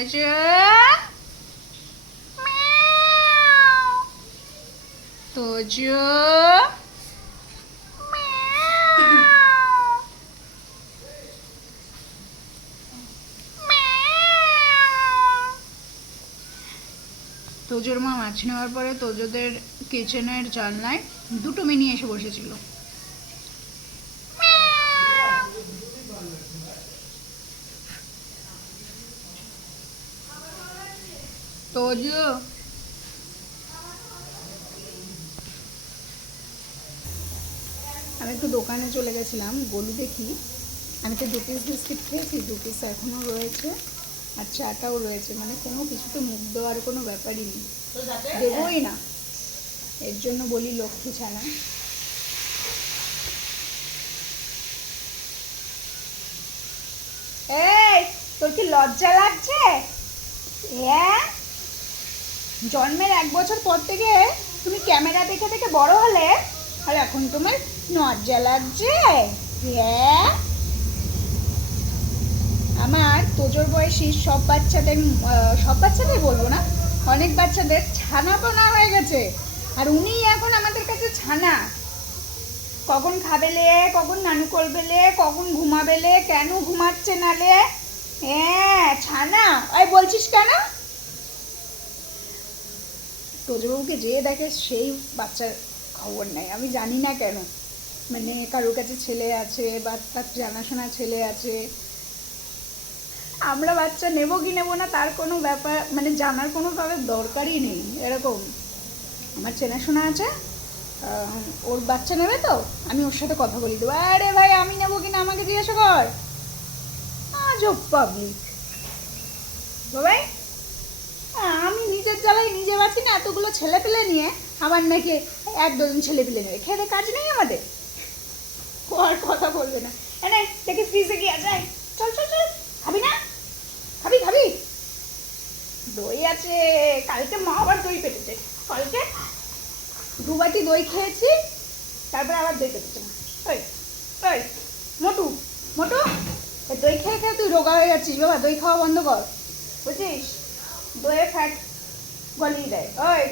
তোজো তোজো তোজোর মা মাছ নেওয়ার পরে তোজোদের কিচেনের জানলায় দুটো মিনি এসে বসেছিল। তোজো আমি একটু দোকানে চলে গেছিলাম, গলু দেখি। আমি তো 2 পিস বিস্কিট খেয়েছি, 2 পিস এখনও রয়েছে, আর চাটাও রয়েছে। মানে কোনো কিছুতে মুখ দেওয়ার কোনো ব্যাপারই নেই, দেবই না। এর জন্য বলি লক্ষ্মী ছানা। এই তোর কি লজ্জা লাগছে? হ্যাঁ, জন্মের 1 বছর পর থেকে তুমি ক্যামেরা দেখে দেখে বড় হলে, আর এখন তোমার লজ্জা লাগছে? হ্যাঁ, আমার তোজোর বয়সী সব বাচ্চাদের বলবো না, অনেক বাচ্চাদের ছানাপোনা হয়ে গেছে, আর উনি এখন আমাদের কাছে ছানা। কখন খাবেলে, কখন নানু করবেলে, কখন ঘুমাবেলে, কেন ঘুমাচ্ছে নালে? হ্যাঁ ছানা। ওই বলছিস কেন? তোজবাবুকে যে দেখে সেই বাচ্চার খবর নেই। আমি জানি না কেন, মানে কারোর কাছে ছেলে আছে বা তার জানাশোনা ছেলে আছে, আমরা বাচ্চা নেব কি নেব না তার কোনো ব্যাপার, মানে জানার কোনোভাবে দরকারই নেই। এরকম আমার চেনাশোনা আছে, ওর বাচ্চা নেবে তো আমি ওর সাথে কথা বলি দেবো। আরে ভাই আমি নেবো কিনা আমাকে জিজ্ঞাসা কর। আজব পাবলিক ভাই। আমি নিজের জ্বালায় নিজে বাঁচি না, এতগুলো ছেলে পেলে নিয়ে আমার নাকি 1-2 জন ছেলে পেলে নেবে। খেতে কাজ নেই আমাদের, আর কথা বলবে না। এনে দেখি ফ্রিজে গিয়ে যায়, চল চল চল। খাবি না? খাবি খাবি? দই আছে, কালকে মা আবার দই পেটেছে। কালকে 2 বাটি দই খেয়েছি, তারপরে আবার দই পেটেছে না। ওই ওই মোটু মোটু, দই খেয়ে খেয়ে তুই রোগা হয়ে যাচ্ছিস বাবা। দই খাওয়া বন্ধ কর, বুঝছিস? দইয়ে ফ্যাট গলিয়ে দেয়। ওই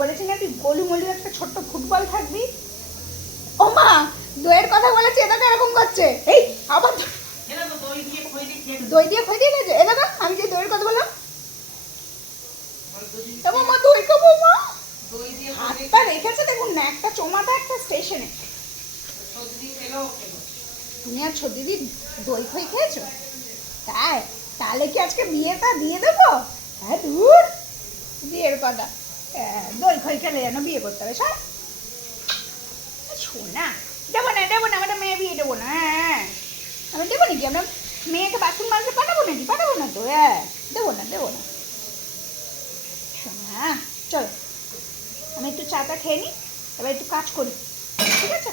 বলেছি না তুই গলু মলু একটা ছোট্ট ফুটবল থাকবি। ও মা, দইয়ের কথা বলেছি, এটা তো এরকম করছে। এই আবার দই দিয়ে খই দিয়ে গেছে। এ দাদা আমি যে দইয়ের কথা বললাম, তবে মা দই খাবো। মা হাতটা রেখেছে দেখুন না, একটা চোমাটা একটা স্টেশনে। তুমি আর দিদি দই খই খেয়েছো? তাই তাহলে কি আজকে বিয়েটা দিয়ে দেবো? হ্যাঁ দূর বিয়ের কথা, দই খই খেলে যেন বিয়ে করতে হবে। সব শোনা, দেবো না দেবো না, আমাদের মেয়ে বিয়ে দেবো না। হ্যাঁ আমি দেবো নাকি? আমরা মেয়েকে বাথরুম মারতে পাঠাবো নাকি? পাঠাবো না তো। হ্যাঁ দেবো না দেবো না। শোনা চলো, আমি একটু চাটা খেয়ে নিই, এবার একটু কাজ করি, ঠিক আছে?